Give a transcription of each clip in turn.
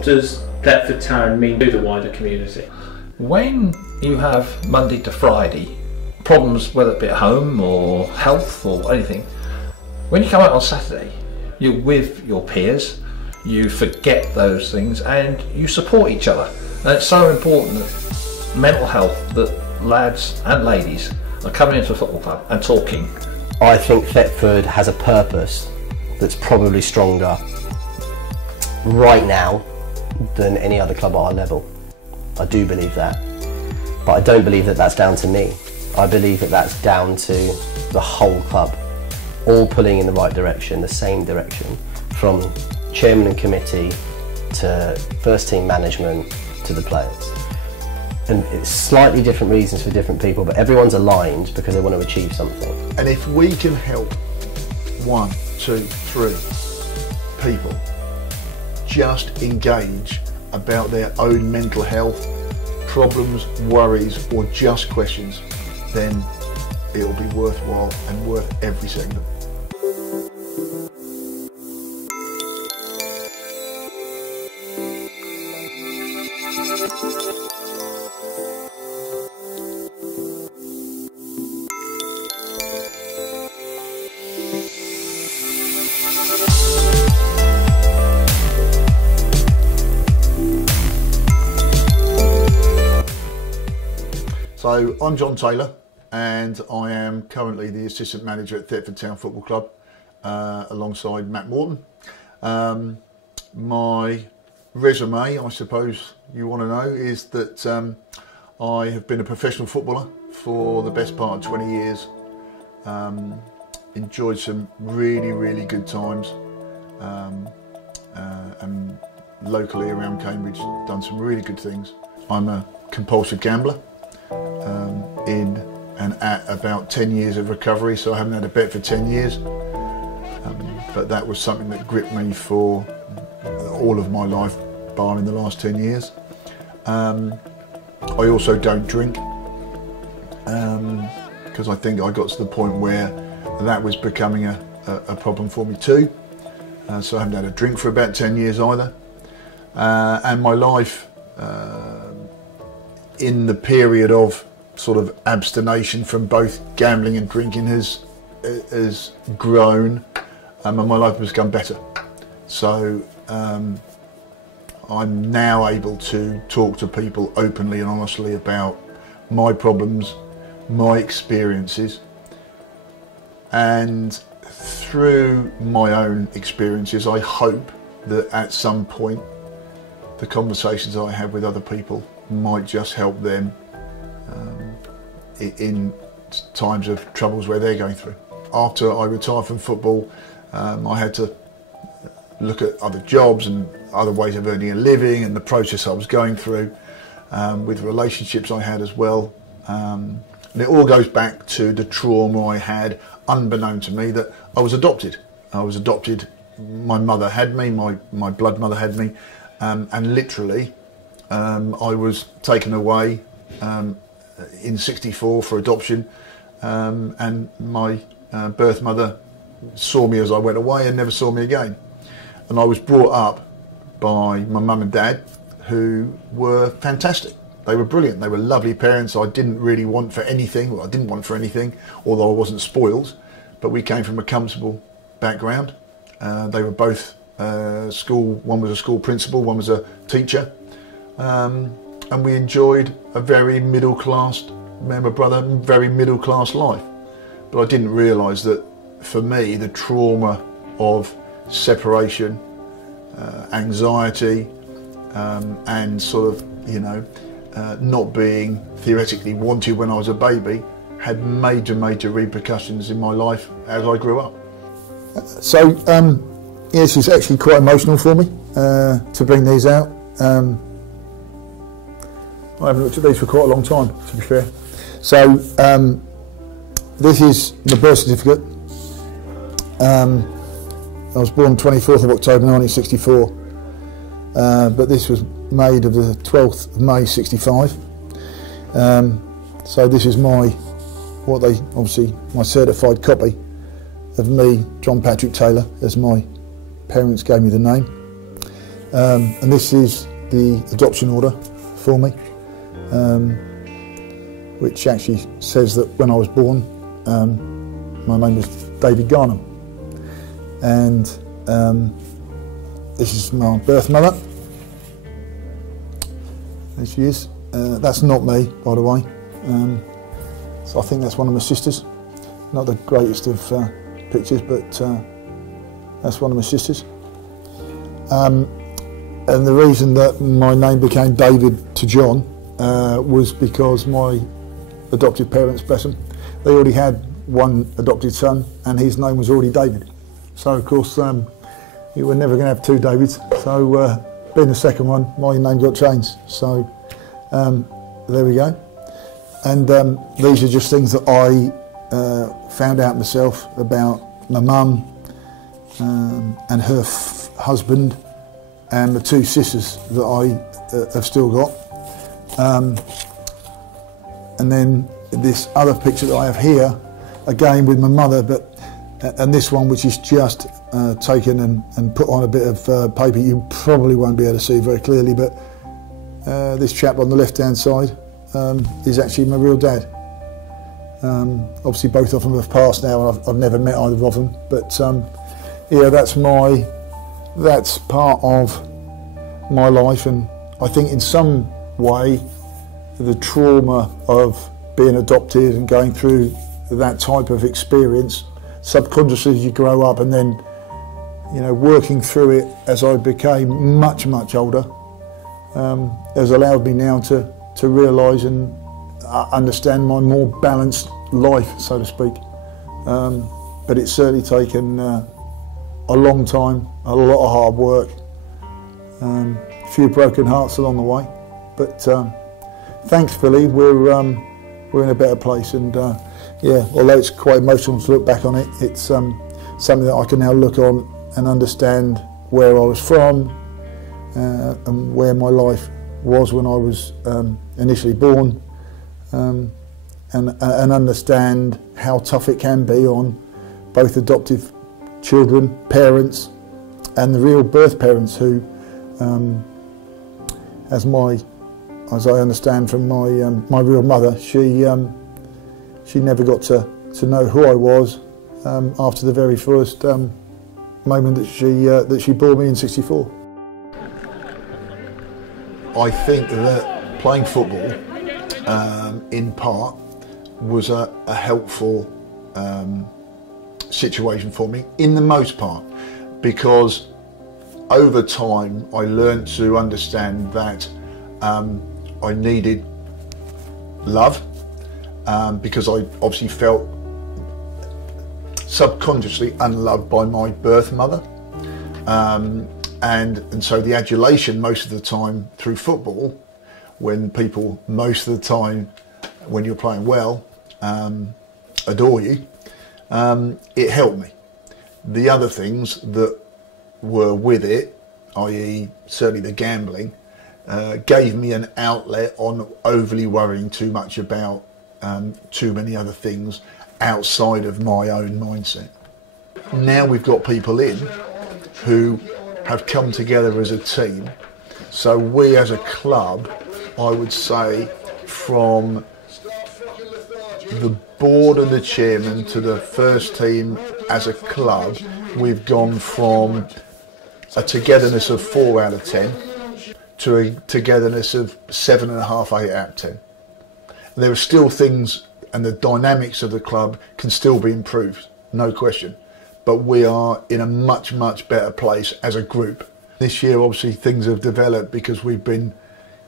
What does Thetford Town mean to the wider community? When you have Monday to Friday problems, whether it be at home or health or anything, when you come out on Saturday, you're with your peers, you forget those things and you support each other. And it's so important that mental health, that lads and ladies are coming into a football club and talking. I think Thetford has a purpose that's probably stronger right now than any other club at our level. I do believe that, but I don't believe that that's down to me. I believe that that's down to the whole club, all pulling in the right direction, the same direction, from chairman and committee to first team management to the players. And it's slightly different reasons for different people, but everyone's aligned because they want to achieve something. And if we can help 1, 2, 3 people just engage about their own mental health, problems, worries, or just questions, then it'll be worthwhile and worth every second of it. So I'm John Taylor and I am currently the assistant manager at Thetford Town Football Club alongside Matt Morton. My resume, I suppose you want to know, is that I have been a professional footballer for the best part of 20 years. Enjoyed some really good times, and locally around Cambridge done some really good things. I'm a compulsive gambler. In and at about 10 years of recovery, so I haven't had a bet for 10 years, but that was something that gripped me for all of my life, barring the last 10 years. I also don't drink, because I think I got to the point where that was becoming a problem for me too, so I haven't had a drink for about 10 years either. And my life in the period of sort of abstination from both gambling and drinking has grown, and my life has become better. So I'm now able to talk to people openly and honestly about my problems, my experiences, and through my own experiences I hope that at some point the conversations I have with other people might just help them in times of troubles where they're going through. After I retired from football, I had to look at other jobs and other ways of earning a living, and the process I was going through with relationships I had as well. And it all goes back to the trauma I had, unbeknown to me, that I was adopted. I was adopted. My mother had me, my blood mother had me, and literally I was taken away in '64 for adoption, and my birth mother saw me as I went away and never saw me again. And I was brought up by my mum and dad, who were fantastic. They were brilliant. They were lovely parents. I didn't really want for anything. Well, I didn't want for anything, although I wasn't spoiled. But we came from a comfortable background. They were both school. One was a school principal, one was a teacher. And we enjoyed a very middle-class, me and my brother, very middle-class life. But I didn't realise that for me, the trauma of separation, anxiety, and sort of, you know, not being theoretically wanted when I was a baby, had major repercussions in my life as I grew up. So, yes, it's actually quite emotional for me to bring these out. I haven't looked at these for quite a long time, to be fair. So, this is the birth certificate. I was born 24th of October 1964, but this was made of the 12th of May 65. So this is my certified copy of me, John Patrick Taylor, as my parents gave me the name. And this is the adoption order for me, which actually says that when I was born, my name was David Garnham. And this is my birth mother. There she is. That's not me, by the way. So I think that's one of my sisters. Not the greatest of pictures, but that's one of my sisters. And the reason that my name became David to John was because my adoptive parents, bless them, they already had one adopted son, and his name was already David. So of course, you were never going to have two Davids. So being the second one, my name got changed. So there we go. And these are just things that I found out myself about my mum and her husband and the two sisters that I have still got. And then this other picture that I have here, again with my mother, and this one which is just taken and put on a bit of paper. You probably won't be able to see very clearly, but this chap on the left-hand side is actually my real dad. Obviously both of them have passed now, and I've never met either of them, but yeah, that's part of my life. And I think in some way the trauma of being adopted and going through that type of experience, subconsciously as you grow up, and then, you know, working through it as I became much older, has allowed me now to realise and understand my more balanced life, so to speak. But it's certainly taken a long time, a lot of hard work, a few broken hearts along the way. But thankfully we're in a better place, and yeah, although it's quite emotional to look back on it, it's something that I can now look on and understand where I was from and where my life was when I was initially born, and understand how tough it can be on both adoptive children, parents, and the real birth parents who, as I understand from my real mother, she never got to know who I was after the very first moment that she bore me in '64. I think that playing football, in part, was a helpful situation for me, in the most part, because over time I learned to understand that I needed love, because I obviously felt subconsciously unloved by my birth mother, and so the adulation most of the time through football, when people most of the time when you're playing well adore you, it helped me. The other things that were with it, i.e. certainly the gambling, gave me an outlet on overly worrying too much about too many other things outside of my own mindset. Now we've got people in who have come together as a team, so we as a club, I would say, from the board and the chairman to the first team as a club, we've gone from a togetherness of 4 out of 10 to a togetherness of 7.5, 8 out of 10. There are still things, and the dynamics of the club can still be improved, no question, but we are in a much better place as a group. This year obviously things have developed because we've been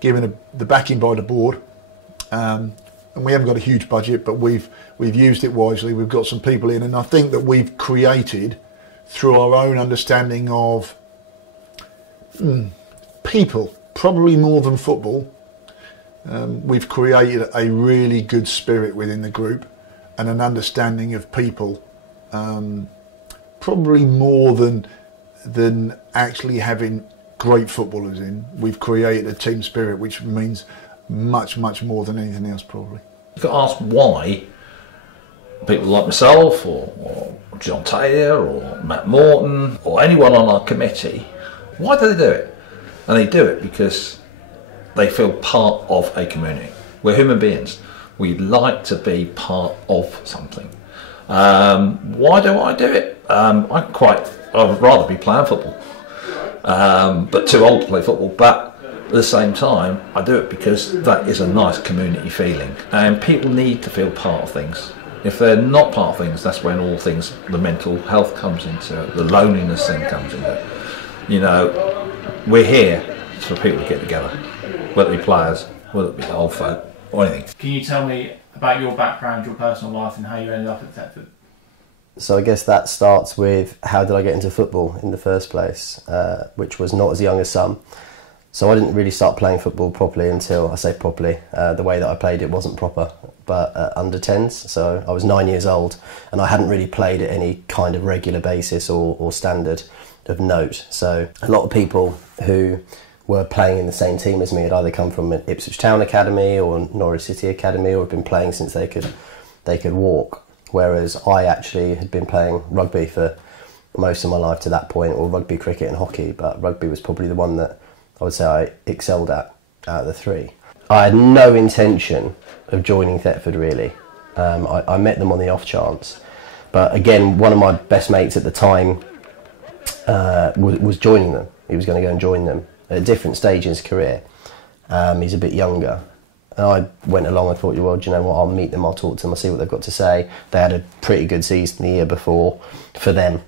given the backing by the board, and we haven't got a huge budget, but we've used it wisely. We've got some people in, and I think that we've created, through our own understanding of people, probably more than football, we've created a really good spirit within the group and an understanding of people, probably more than actually having great footballers in. We've created a team spirit, which means much more than anything else, probably. You could ask why people like myself or John Taylor or Matt Morton or anyone on our committee, why do they do it? And they do it because they feel part of a community. We're human beings. We like to be part of something. Why do I do it? I would rather be playing football, but too old to play football. But at the same time, I do it because that is a nice community feeling, and people need to feel part of things. If they're not part of things, that's when all things, the mental health comes into it, the loneliness thing comes into it. You know, we're here for people to get together, whether it be players, whether it be the old folk, or anything. Can you tell me about your background, your personal life, and how you ended up at Thetford? So I guess that starts with how did I get into football in the first place, which was not as young as some. So I didn't really start playing football properly until, I say properly, the way that I played it wasn't proper, but under 10s. So I was 9 years old and I hadn't really played at any kind of regular basis or standard of note. So a lot of people who were playing in the same team as me had either come from an Ipswich Town Academy or Norwich City Academy, or had been playing since they could walk. Whereas I actually had been playing rugby for most of my life to that point, or rugby, cricket and hockey, but rugby was probably the one that I would say I excelled at out of the three. I had no intention of joining Thetford really. I met them on the off chance. But again, one of my best mates at the time was joining them. He was going to go and join them at a different stage in his career. He's a bit younger. And I went along and thought, well, do you know what, I'll meet them, I'll talk to them, I'll see what they've got to say. They had a pretty good season the year before for them.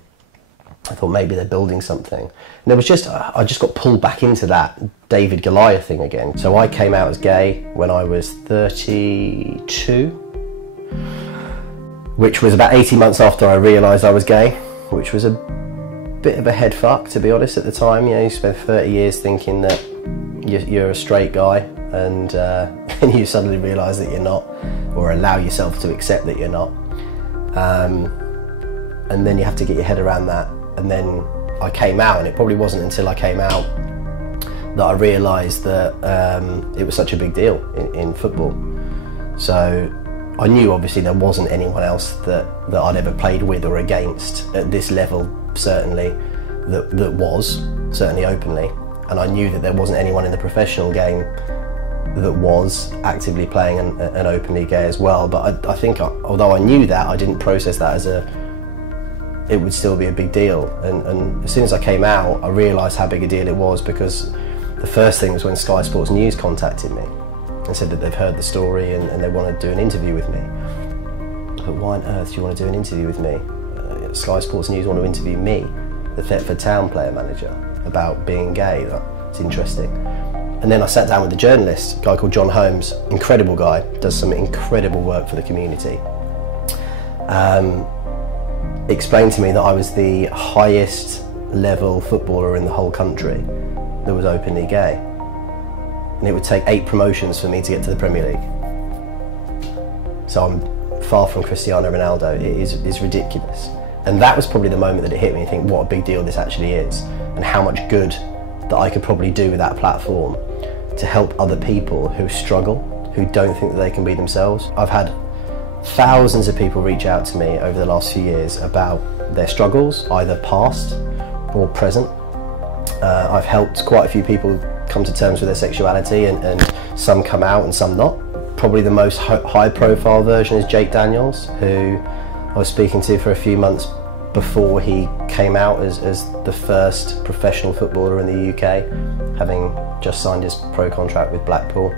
I thought maybe they're building something. And there was I just got pulled back into that David Goliath thing again. So I came out as gay when I was 32, which was about 18 months after I realised I was gay, which was a bit of a head fuck, to be honest, at the time. You know, you spend 30 years thinking that you're a straight guy, and then you suddenly realise that you're not, or allow yourself to accept that you're not. And then you have to get your head around that. And then I came out, and it probably wasn't until I came out that I realised that it was such a big deal in football. So I knew obviously there wasn't anyone else that I'd ever played with or against at this level, certainly, that was, certainly openly. And I knew that there wasn't anyone in the professional game that was actively playing and openly gay as well. But I think, although I knew that, I didn't process that as it would still be a big deal. And as soon as I came out, I realised how big a deal it was, because the first thing was when Sky Sports News contacted me and said that they've heard the story and they want to do an interview with me. I thought, why on earth do you want to do an interview with me? Sky Sports News want to interview me, the Thetford Town player manager, about being gay. That's interesting. And then I sat down with the journalist, a guy called John Holmes, incredible guy, does some incredible work for the community. Explained to me that I was the highest level footballer in the whole country that was openly gay. And it would take 8 promotions for me to get to the Premier League. So I'm far from Cristiano Ronaldo. It is ridiculous. And that was probably the moment that it hit me, and think what a big deal this actually is, and how much good that I could probably do with that platform to help other people who struggle, who don't think that they can be themselves. I've had thousands of people reach out to me over the last few years about their struggles, either past or present. I've helped quite a few people come to terms with their sexuality, and some come out and some not. Probably the most high profile version is Jake Daniels, who I was speaking to for a few months before he came out as the first professional footballer in the UK, having just signed his pro contract with Blackpool,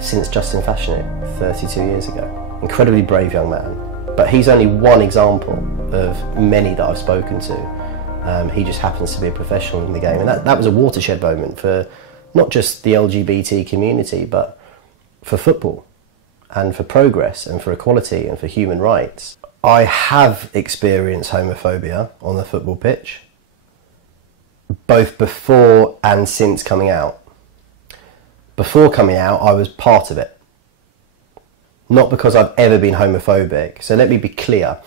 since Justin Fashanu 32 years ago. Incredibly brave young man, but he's only one example of many that I've spoken to. He just happens to be a professional in the game, and that was a watershed moment for not just the LGBT community, but for football, and for progress, and for equality, and for human rights. I have experienced homophobia on the football pitch, both before and since coming out. Before coming out, I was part of it. Not because I've ever been homophobic. So let me be clear.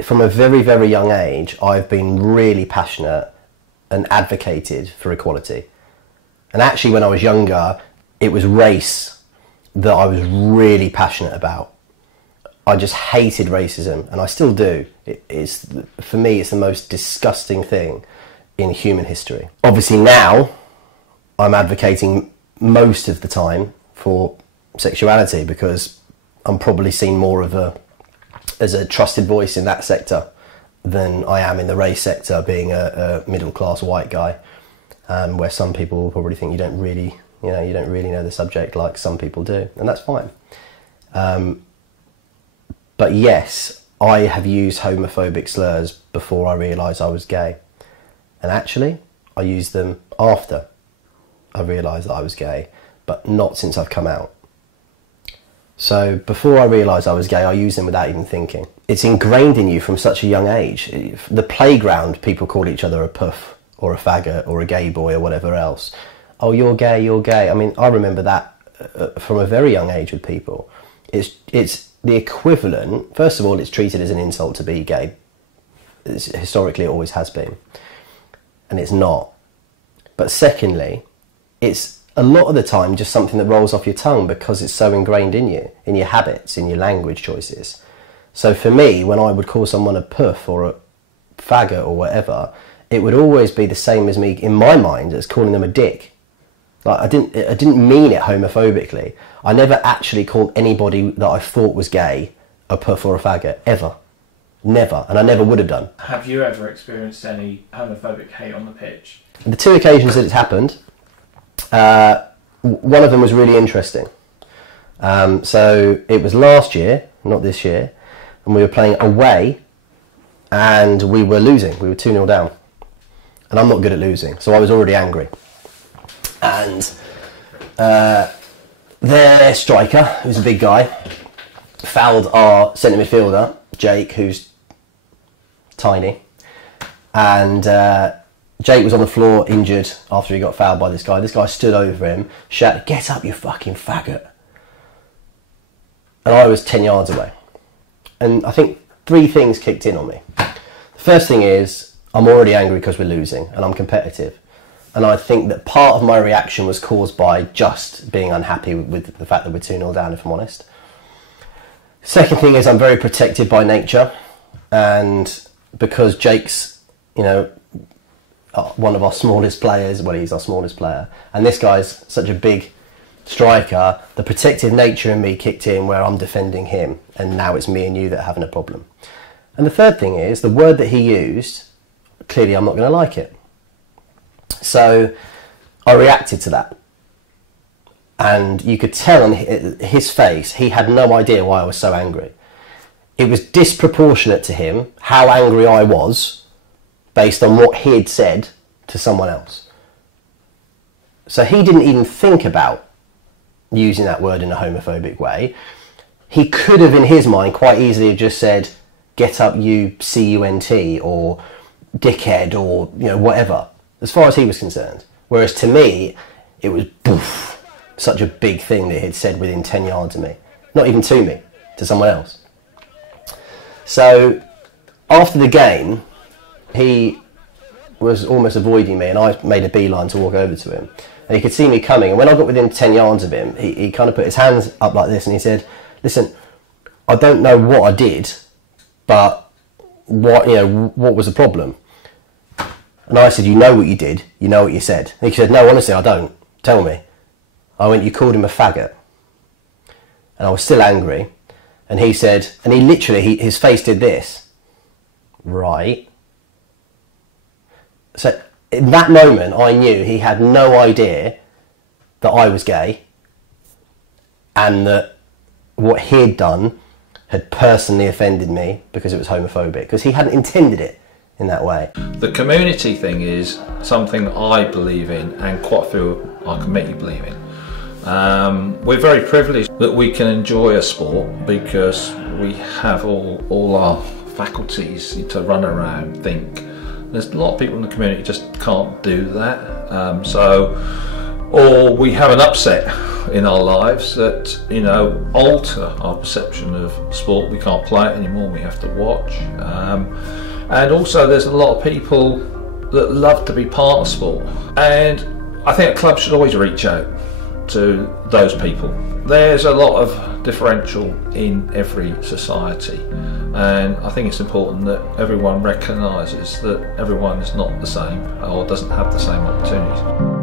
From a very, very young age, I've been really passionate and advocated for equality. And actually, when I was younger, it was race that I was really passionate about. I just hated racism, and I still do. For me, it's the most disgusting thing in human history. Obviously now, I'm advocating most of the time for sexuality, because I'm probably seen more as a trusted voice in that sector than I am in the race sector, being a middle-class white guy, where some people will probably think you don't really know the subject like some people do, and that's fine. But yes, I have used homophobic slurs before I realised I was gay, and actually I used them after I realised that I was gay, but not since I've come out. So before I realised I was gay, I used them without even thinking. It's ingrained in you from such a young age. The playground, people call each other a puff or a faggot or a gay boy or whatever else. Oh, you're gay, you're gay. I mean, I remember that from a very young age with people. It's the equivalent. First of all, it's treated as an insult to be gay. Historically, it always has been. And it's not. But secondly, it's a lot of the time just something that rolls off your tongue because it's so ingrained in you, in your habits, in your language choices. So for me, when I would call someone a puff or a faggot or whatever, it would always be the same as me, in my mind, as calling them a dick. Like I didn't mean it homophobically. I never actually called anybody that I thought was gay a puff or a faggot, ever. Never, and I never would have done. Have you ever experienced any homophobic hate on the pitch? The two occasions that it's happened, one of them was really interesting. So it was last year, not this year, and we were playing away and we were losing. We were 2-0 down. And I'm not good at losing, so I was already angry. And their striker, who's a big guy, fouled our centre midfielder, Jake, who's tiny. And Jake was on the floor injured after he got fouled by this guy. This guy stood over him, shouted, "Get up, you fucking faggot." And I was 10 yards away. And I think 3 things kicked in on me. The first thing is, I'm already angry because we're losing and I'm competitive. And I think that part of my reaction was caused by just being unhappy with the fact that we're 2-0 down, if I'm honest. Second thing is, I'm very protected by nature. And because Jake's, one of our smallest players, well, he's our smallest player, and this guy's such a big striker, the protective nature in me kicked in where I'm defending him, and now it's me and you that are having a problem. And the third thing is, the word that he used, clearly I'm not going to like it. So I reacted to that. And you could tell on his face, he had no idea why I was so angry. It was disproportionate to him how angry I was based on what he had said to someone else. So he didn't even think about using that word in a homophobic way. He could have, in his mind, quite easily have just said, "Get up, you cunt," or "dickhead," or whatever, as far as he was concerned. Whereas to me, it was poof, such a big thing that he'd said within 10 yards of me. Not even to me, to someone else. So after the game, he was almost avoiding me, and I made a beeline to walk over to him. And he could see me coming, and when I got within 10 yards of him, he kind of put his hands up like this, and he said, "Listen, I don't know what I did, but what was the problem?" And I said, "You know what you did, you know what you said." And he said, "No, honestly, I don't. Tell me." I went, "You called him a faggot." And I was still angry. And he said, and he literally, his face did this. Right. So in that moment, I knew he had no idea that I was gay, and that what he'd done had personally offended me because it was homophobic, because he hadn't intended it in that way. The community thing is something that I believe in, and quite a few I can make you believe in. We're very privileged that we can enjoy a sport because we have all our faculties to run around, think. There's a lot of people in the community just can't do that. Or we have an upset in our lives that alter our perception of sport. We can't play it anymore, we have to watch. And also there's a lot of people that love to be part of sport. And I think a club should always reach out to those people. There's a lot of differential in every society, and I think it's important that everyone recognises that everyone is not the same or doesn't have the same opportunities.